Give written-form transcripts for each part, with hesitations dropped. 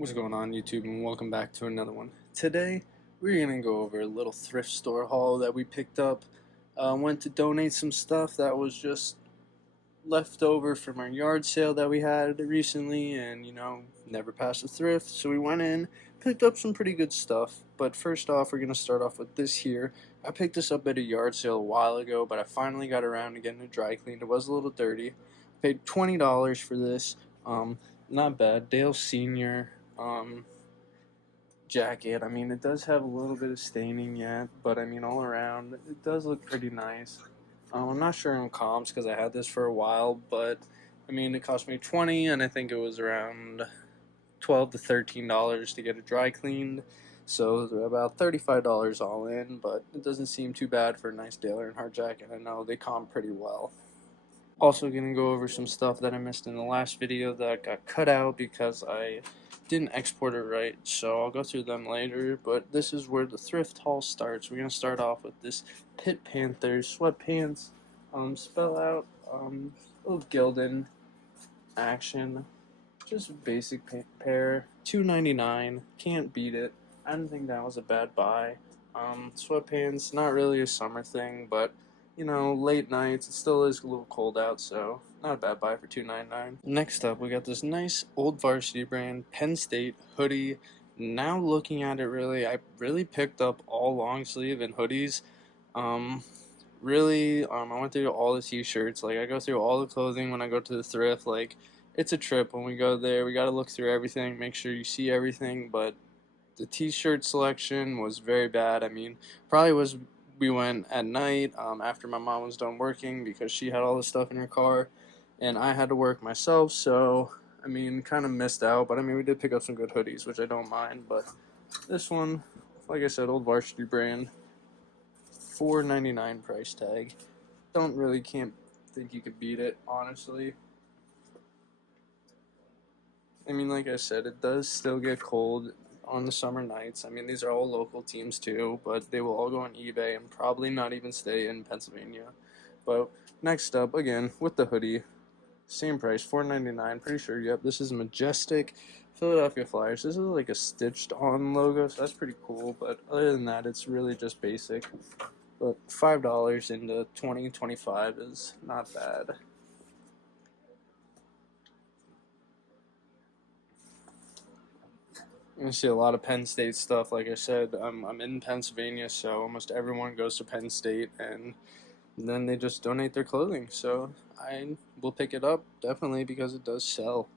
What's going on, YouTube, and welcome back to another one. Today we're gonna go over a little thrift store haul that we picked up. Went to donate some stuff that was just left over from our yard sale that we had recently, and never passed a thrift, so we went in, picked up some pretty good stuff. But first off, we're gonna start off with this here. I picked this up at a yard sale a while ago, but I finally got around to getting it dry cleaned. It was a little dirty. Paid $20 for this. Not bad. Dale Senior jacket. I mean, it does have a little bit of staining yet, but I mean, all around, it does look pretty nice. I'm not sure on comps because I had this for a while, but I mean, it cost me 20, and I think it was around $12 to $13 to get it dry cleaned. So about $35 all in, but it doesn't seem too bad for a nice Dale Earnhardt jacket. I know they comp pretty well. Also going to go over some stuff that I missed in the last video that got cut out because I didn't export it right, so I'll go through them later. But this is where the thrift haul starts. We're going to start off with this Pit Panthers sweatpants, spell out, little Gildan action, just a basic pair, $2.99, can't beat it. I didn't think that was a bad buy. Sweatpants, not really a summer thing, but late nights, it still is a little cold out, so not a bad buy for $2.99. Next up, we got this nice old varsity brand Penn State hoodie. Now looking at it, I really picked up all long sleeve and hoodies. I went through all the t-shirts. Like, I go through all the clothing when I go to the thrift. Like, it's a trip when we go there. We got to look through everything, make sure you see everything, but the t-shirt selection was very bad. I mean, we went at night after my mom was done working because she had all the stuff in her car, and I had to work myself, so I mean, kind of missed out. But I mean, we did pick up some good hoodies, which I don't mind. But this one, like I said, old varsity brand, $4.99 price tag. Can't think you could beat it, honestly. I mean, like I said, it does still get cold on the summer nights. I mean, these are all local teams too, but they will all go on eBay and probably not even stay in Pennsylvania. But next up, again, with the hoodie, same price, $4.99. Pretty sure, yep, this is Majestic Philadelphia Flyers. This is like a stitched on logo, so that's pretty cool. But other than that, it's really just basic. But $5 into 2025 is not bad. You see a lot of Penn State stuff. Like I said, I'm in Pennsylvania, so almost everyone goes to Penn State, and then they just donate their clothing. So I will pick it up, definitely, because it does sell.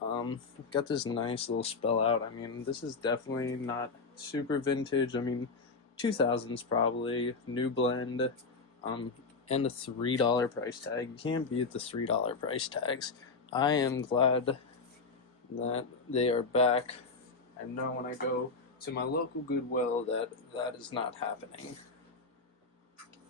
Got this nice little spell out. I mean, this is definitely not super vintage. I mean, 2000s probably, new blend, and a $3 price tag. You can't beat the $3 price tags. I am glad that they are back. I know when I go to my local Goodwill that is not happening.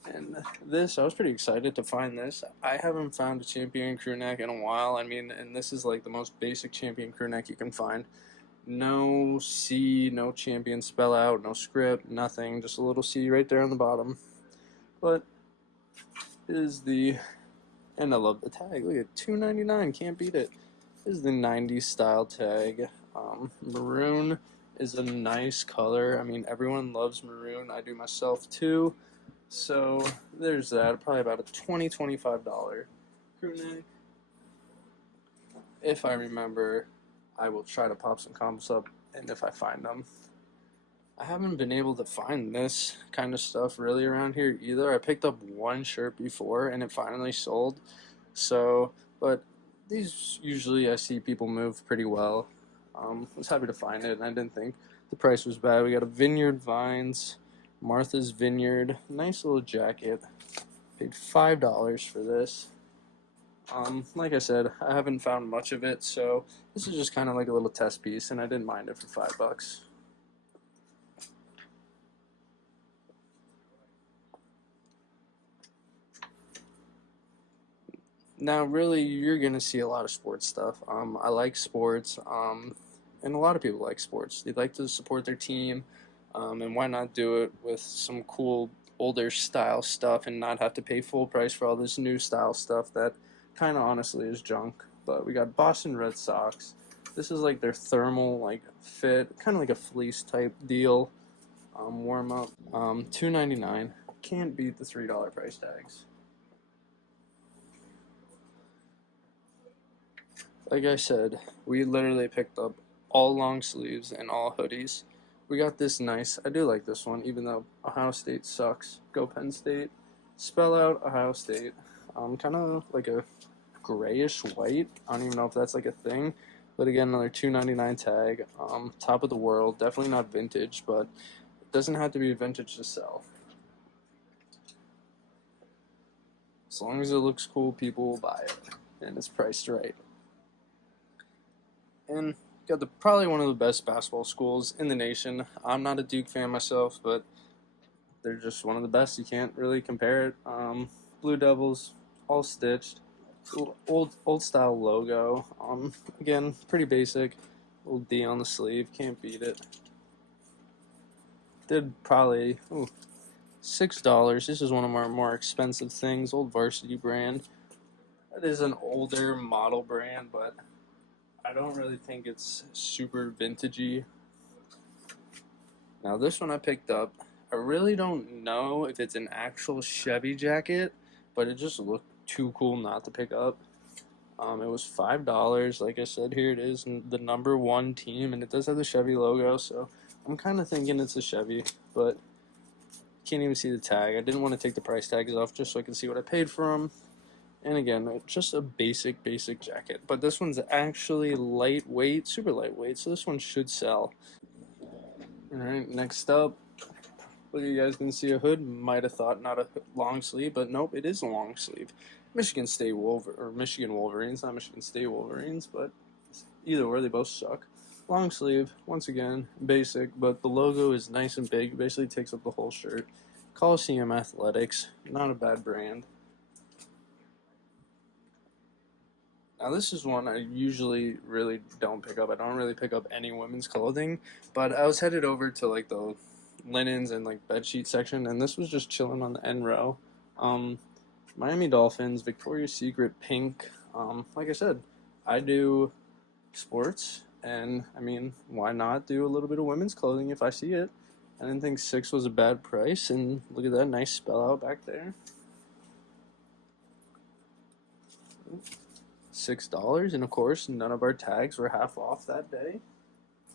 And this, I was pretty excited to find this. I haven't found a champion crew neck in a while. I mean, and this is like the most basic champion crew neck you can find. No C, no champion spell out, no script, nothing. Just a little C right there on the bottom. But and I love the tag. Look at $2.99, can't beat it. This is the 90s style tag. Maroon is a nice color. I mean, everyone loves maroon. I do myself too. So there's that. Probably about a $25 crew neck. If I remember, I will try to pop some comps up, and if I find them. I haven't been able to find this kind of stuff really around here either. I picked up one shirt before, and it finally sold. So, but these usually I see people move pretty well. Was happy to find it, and I didn't think the price was bad. We got a Vineyard Vines, Martha's Vineyard, nice little jacket. Paid $5 for this. Like I said, I haven't found much of it, so this is just kind of like a little test piece, and I didn't mind it for $5. Now, really, you're going to see a lot of sports stuff. I like sports, and a lot of people like sports. They like to support their team, and why not do it with some cool, older style stuff and not have to pay full price for all this new style stuff that kind of honestly is junk. But we got Boston Red Sox. This is like their thermal like fit, kind of like a fleece type deal. Warm up. $2.99. Can't beat the $3 price tags. Like I said, we literally picked up all long sleeves and all hoodies. We got this nice. I do like this one, even though Ohio State sucks. Go Penn State. Spell out Ohio State. Kind of like a grayish white. I don't even know if that's like a thing. But again, another $2.99 tag. Top of the world. Definitely not vintage, but it doesn't have to be vintage to sell. As long as it looks cool, people will buy it, and it's priced right. And got probably one of the best basketball schools in the nation. I'm not a Duke fan myself, but they're just one of the best. You can't really compare it. Blue Devils, all stitched, old style logo. Again, pretty basic. Little D on the sleeve, can't beat it. Did probably $6. This is one of our more expensive things. Old Varsity brand. It is an older model brand, but I don't really think it's super vintagey. Now this one I picked up. I really don't know if it's an actual Chevy jacket, but it just looked too cool not to pick up. It was $5. Like I said, here it is, the #1 team, and it does have the Chevy logo, so I'm kind of thinking it's a Chevy, but can't even see the tag. I didn't want to take the price tags off just so I could see what I paid for them. And again, just a basic jacket. But this one's actually lightweight, super lightweight, so this one should sell. Alright, next up, look, you guys can see a hood. Might have thought not a long sleeve, but nope, it is a long sleeve. Michigan Wolverines, not Michigan State Wolverines, but either way, they both suck. Long sleeve, once again, basic, but the logo is nice and big. It basically takes up the whole shirt. Coliseum Athletics, not a bad brand. Now this is one I usually really don't pick up. I don't really pick up any women's clothing, but I was headed over to like the linens and like bedsheet section, and this was just chilling on the end row. Miami Dolphins, Victoria's Secret pink. Like I said, I do sports, and I mean, why not do a little bit of women's clothing if I see it? I didn't think $6 was a bad price, and look at that nice spell out back there. $6, and of course, none of our tags were half off that day.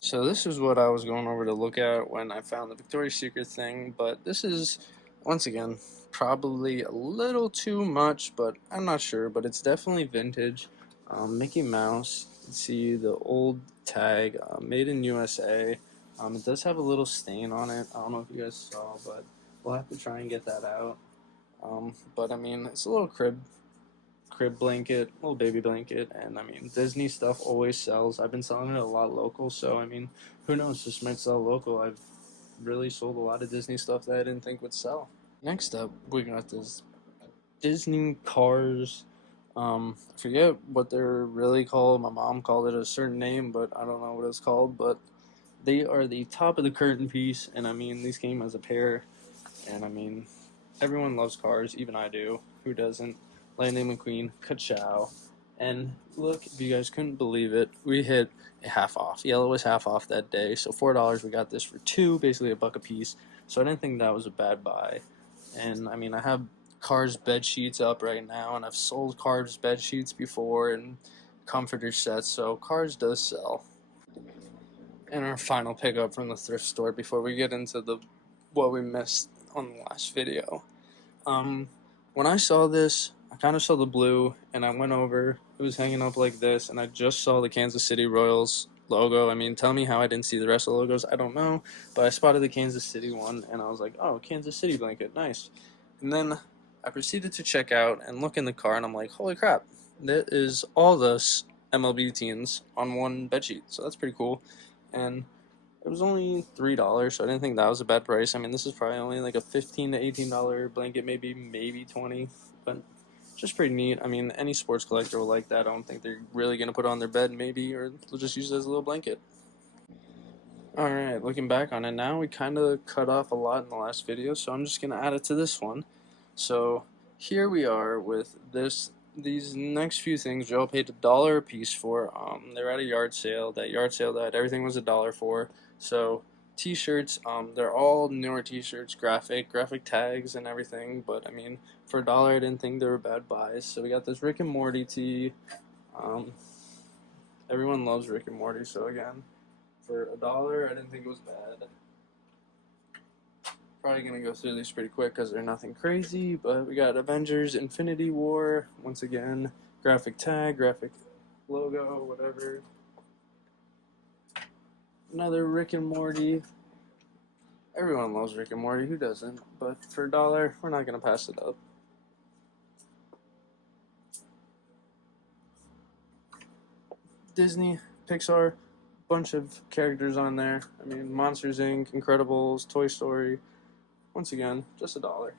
So this is what I was going over to look at when I found the Victoria's Secret thing, but this is, once again, probably a little too much, but I'm not sure, but it's definitely vintage. Mickey Mouse, you can see the old tag, made in USA. It does have a little stain on it. I don't know if you guys saw, but we'll have to try and get that out. But I mean, it's a little crib blanket, little baby blanket, and I mean, Disney stuff always sells. I've been selling it a lot local, so I mean, who knows, this might sell local. I've really sold a lot of Disney stuff that I didn't think would sell. Next up, we got this Disney cars. I forget what they're really called. My mom called it a certain name, but I don't know what it's called, but they are the top of the curtain piece, and I mean, these came as a pair, and I mean, everyone loves cars, even I do. Who doesn't? Lightning McQueen, ka-chow. And look, if you guys couldn't believe it, we hit a half off. Yellow was half off that day, so $4, we got this for $2, basically $1 a piece. So I didn't think that was a bad buy. And I mean, I have Cars bed sheets up right now, and I've sold Cars bed sheets before and comforter sets, so Cars does sell. And our final pickup from the thrift store before we get into what we missed on the last video. When I saw this, I kind of saw the blue, and I went over. It was hanging up like this, and I just saw the Kansas City Royals logo. I mean, tell me how I didn't see the rest of the logos. I don't know, but I spotted the Kansas City one, and I was like, oh, Kansas City blanket, nice. And then I proceeded to check out and look in the car, and I'm like, holy crap, that is all the MLB teams on one bedsheet, so that's pretty cool. And it was only $3, so I didn't think that was a bad price. I mean, this is probably only like a $15 to $18 blanket, maybe 20, but just pretty neat. I mean, any sports collector will like that. I don't think they're really going to put it on their bed, maybe, or they'll just use it as a little blanket. Alright, looking back on it now, we kind of cut off a lot in the last video, so I'm just going to add it to this one. So here we are with this these next few things we all paid $1 a piece for. They're at a yard sale. That yard sale that everything was $1 for. So t-shirts, they're all newer t-shirts, graphic tags and everything. But I mean, for $1, I didn't think they were bad buys. So we got this Rick and Morty tee. Everyone loves Rick and Morty. So again, for $1, I didn't think it was bad. Probably gonna go through these pretty quick because they're nothing crazy, but we got Avengers Infinity War, once again, graphic tag, graphic logo, whatever. Another Rick and Morty. Everyone loves Rick and Morty, who doesn't? But for $1, we're not gonna pass it up. Disney, Pixar, bunch of characters on there. I mean, Monsters Inc., Incredibles, Toy Story. Once again, just $1.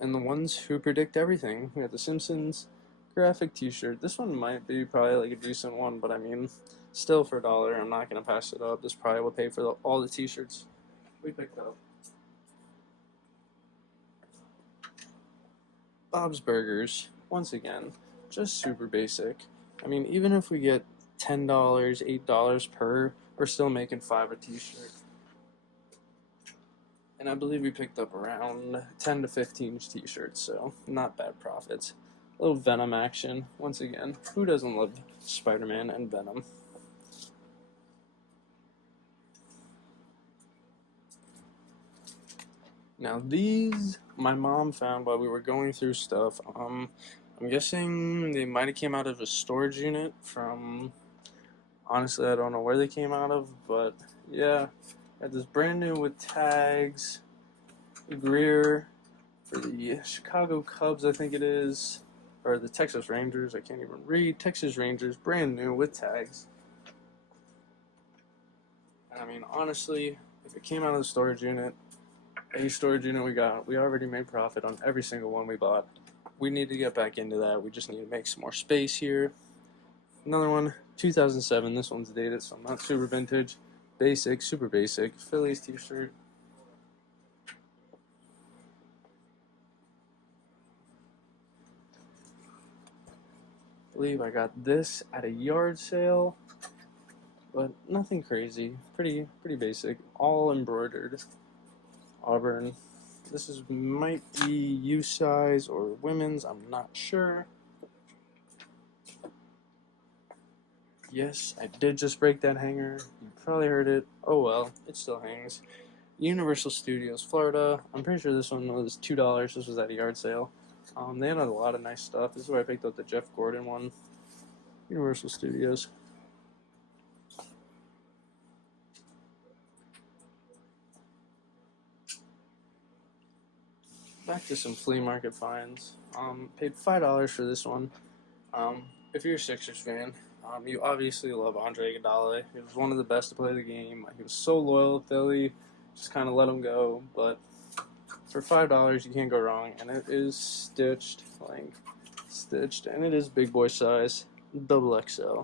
And the ones who predict everything. We got the Simpsons graphic t-shirt. This one might be probably like a decent one, but I mean, still for $1, I'm not going to pass it up. This probably will pay for all the t-shirts we picked up. Bob's Burgers, once again, just super basic. I mean, even if we get $10, $8 per, we're still making $5 a t-shirt. And I believe we picked up around 10 to 15 t-shirts, so not bad profits. A little Venom action, once again. Who doesn't love Spider-Man and Venom? Now these, my mom found while we were going through stuff. I'm guessing they might have came out of a storage unit from, honestly, I don't know where they came out of, but yeah. Got this brand new with tags, Greer for the Chicago Cubs, I think it is, or the Texas Rangers, I can't even read. Texas Rangers, brand new with tags. And I mean, honestly, if it came out of the storage unit, any storage unit we already made profit on every single one we bought. We need to get back into that. We just need to make some more space here. Another one, 2007. This one's dated, so not super vintage. Basic, super basic. Phillies t-shirt. I believe I got this at a yard sale, but nothing crazy. Pretty basic. All embroidered. Auburn. This might be U size or women's. I'm not sure. Yes, I did just break that hanger. You probably heard it. Oh well, it still hangs. Universal Studios, Florida. I'm pretty sure this one was $2. This was at a yard sale. They had a lot of nice stuff. This is where I picked up the Jeff Gordon one. Universal Studios. Back to some flea market finds. Paid $5 for this one. If you're a Sixers fan, you obviously love Andre Iguodala. He was one of the best to play the game. He was so loyal to Philly. Just kind of let him go. But for $5, you can't go wrong. And it is stitched, and it is big boy size, double XL.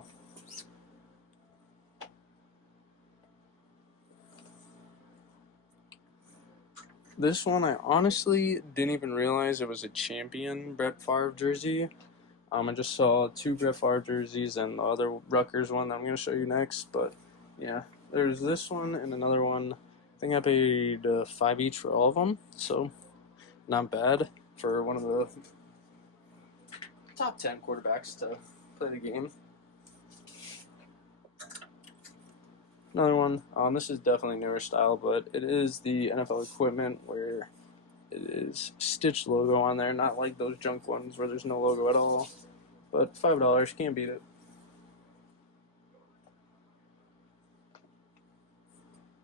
This one, I honestly didn't even realize it was a champion Brett Favre jersey. I just saw 2 Brett Favre jerseys and the other Rutgers one that I'm going to show you next. But yeah, there's this one and another one. I think I paid $5 each for all of them, so not bad for one of the top 10 quarterbacks to play the game. Another one, this is definitely newer style, but it is the NFL equipment where it is stitched logo on there, not like those junk ones where there's no logo at all. But $5, can't beat it.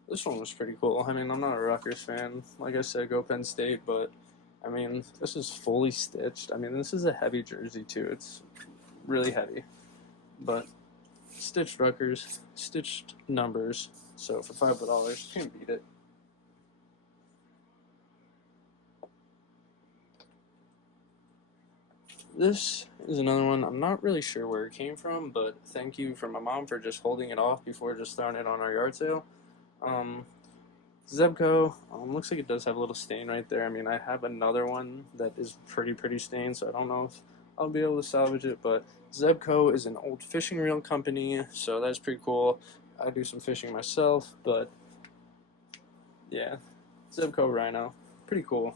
This one was pretty cool. I mean, I'm not a Rutgers fan. Like I said, go Penn State, but I mean, this is fully stitched. I mean, this is a heavy jersey too. It's really heavy, but stitched Rutgers, stitched numbers. So for $5, can't beat it. This is another one. I'm not really sure where it came from, but thank you for my mom for just holding it off before just throwing it on our yard sale. Zebco, looks like it does have a little stain right there. I mean, I have another one that is pretty stained, so I don't know if I'll be able to salvage it, but Zebco is an old fishing reel company, so that's pretty cool. I do some fishing myself, but yeah, Zebco Rhino, pretty cool,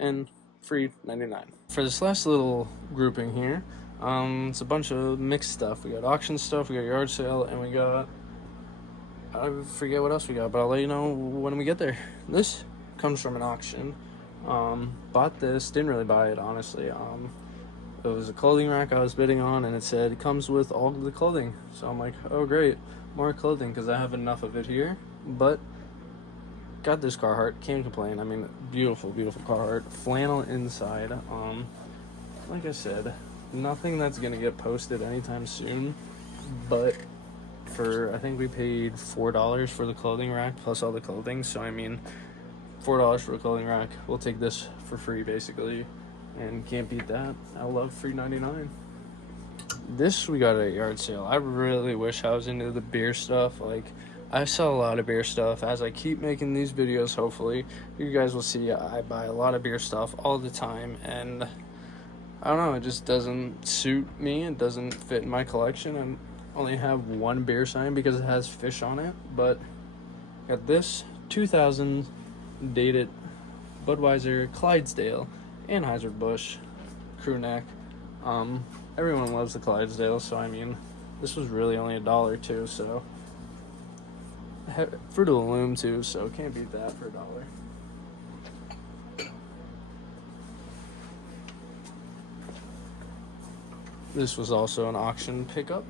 and free 99. For this last little grouping here, it's a bunch of mixed stuff. We got auction stuff, we got yard sale, and we got, I forget what else we got, but I'll let you know when we get there. This comes from an auction. Bought this, didn't really buy it, honestly. It was a clothing rack I was bidding on, and it said it comes with all of the clothing. So I'm like, oh great, more clothing, because I have enough of it here. But got this Carhartt, can't complain. I mean, beautiful Carhartt, flannel inside. Like I said, nothing that's gonna get posted anytime soon, but I think we paid $4 for the clothing rack plus all the clothing. So I mean, $4 for a clothing rack, we'll take this for free basically, and can't beat that. I love free 99. This we got at a yard sale. I really wish I was into the beer stuff. Like, I sell a lot of beer stuff. As I keep making these videos, hopefully you guys will see I buy a lot of beer stuff all the time, and I don't know, it just doesn't suit me. It doesn't fit in my collection. I only have one beer sign because it has fish on it, but got this 2000 dated Budweiser Clydesdale Anheuser-Busch crew neck. Everyone loves the Clydesdale, so I mean, this was really only $1 too, so Fruit of the Loom too, so can't beat that for $1. This was also an auction pickup.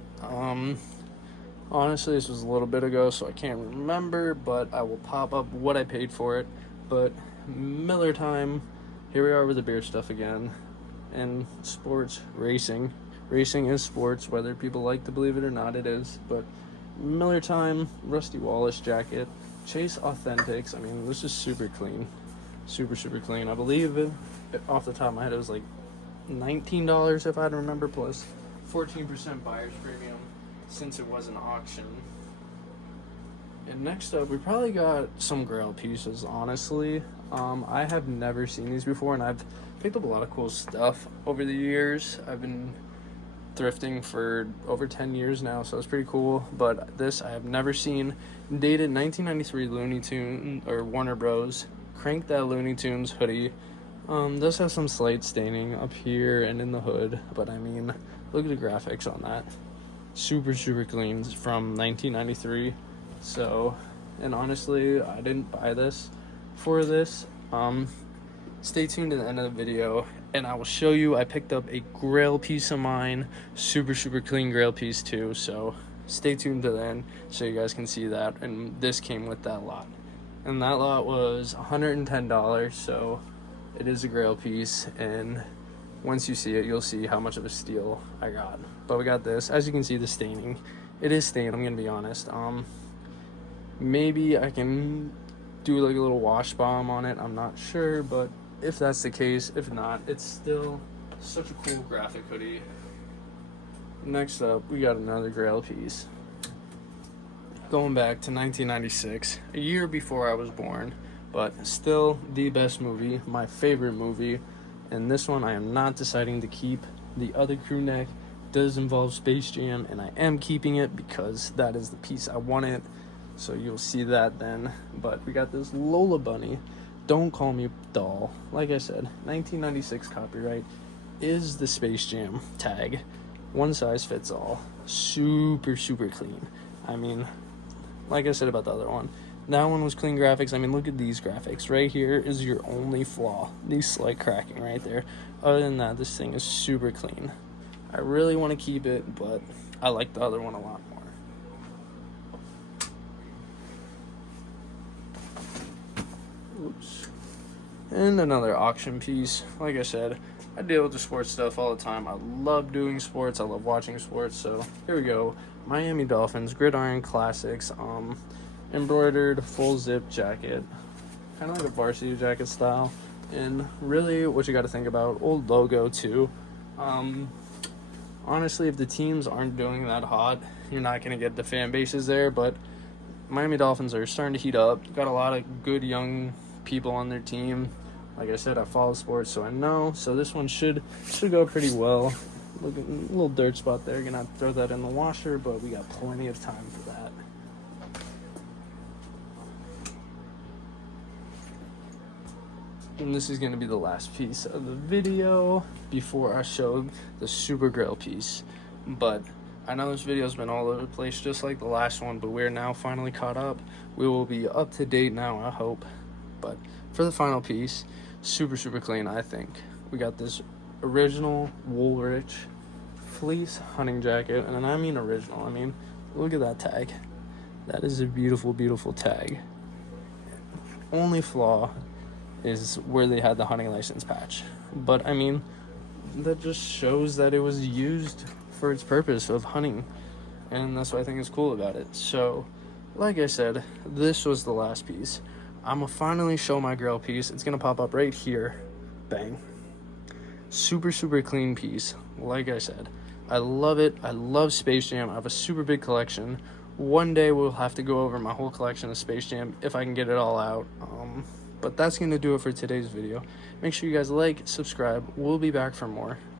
Honestly, this was a little bit ago, so I can't remember, but I will pop up what I paid for it. But Miller time, here we are with the beer stuff again. And sports, racing. Racing is sports, whether people like to believe it or not, it is. But Miller time, Rusty Wallace jacket, Chase Authentics. I mean, this is super clean. Super clean. I believe it, off the top of my head, it was like $19 if I remember, plus 14% buyer's premium since it was an auction. And next up, we probably got some Grail pieces, honestly. I have never seen these before, and I've picked up a lot of cool stuff over the years. I've been thrifting for over 10 years now, so it's pretty cool. But this I have never seen. Dated 1993 Looney Tunes, or Warner Bros. Crank That Looney Tunes hoodie. Does have some slight staining up here and in the hood, but I mean, look at the graphics on that. Super clean. It's from 1993. So, and honestly, I didn't buy this for this. Stay tuned to the end of the video, and I will show you. I picked up a Grail piece of mine. Super clean Grail piece too. So stay tuned to then so you guys can see that. And this came with that lot. And that lot was $110, so it is a Grail piece, and once you see it, you'll see how much of a steal I got. But we got this. As you can see, the staining. It is stained, I'm gonna be honest. Maybe I can do like a little wash bomb on it, I'm not sure, but if that's the case, if not, it's still such a cool graphic hoodie. Next up, we got another Grail piece. Going back to 1996, a year before I was born, but still the best movie, my favorite movie. And this one I am not deciding to keep. The other crew neck does involve Space Jam, and I am keeping it because that is the piece I wanted. So you'll see that then. But we got this Lola Bunny, Don't Call Me doll. Like I said, 1996 copyright is the Space Jam tag. One size fits all. Super clean. I mean, like I said about the other one, that one was clean graphics. I mean, look at these graphics. Right here is your only flaw. These slight cracking right there. Other than that, this thing is super clean. I really want to keep it, but I like the other one a lot more. Oops. And another auction piece. Like I said, I deal with the sports stuff all the time. I love doing sports. I love watching sports. So here we go. Miami Dolphins Gridiron Classics. Embroidered full zip jacket, kind of like a varsity jacket style. And really, what you got to think about, old logo too. Honestly, if the teams aren't doing that hot, you're not going to get the fan bases there. But Miami Dolphins are starting to heat up. Got a lot of good young people on their team. Like I said, I follow sports, so I know. So this one should go pretty well. Look, a little dirt spot there. Gonna have to throw that in the washer, but we got plenty of time for that. And this is gonna be the last piece of the video before I show the Super Grail piece. But I know this video's been all over the place, just like the last one, but we're now finally caught up. We will be up to date now, I hope. But for the final piece, super clean, I think. We got this original Woolrich fleece hunting jacket, and I mean original. I mean, look at that tag. That is a beautiful tag. Only flaw is where they had the hunting license patch, but I mean, that just shows that it was used for its purpose of hunting, and that's what I think is cool about it. So like I said, this was the last piece. I'm gonna finally show my Grail piece. It's gonna pop up right here. Bang. Super clean piece. Like I said, I love it. I love Space Jam. I have a super big collection. One day we'll have to go over my whole collection of Space Jam if I can get it all out. But that's gonna do it for today's video. Make sure you guys like, subscribe. We'll be back for more.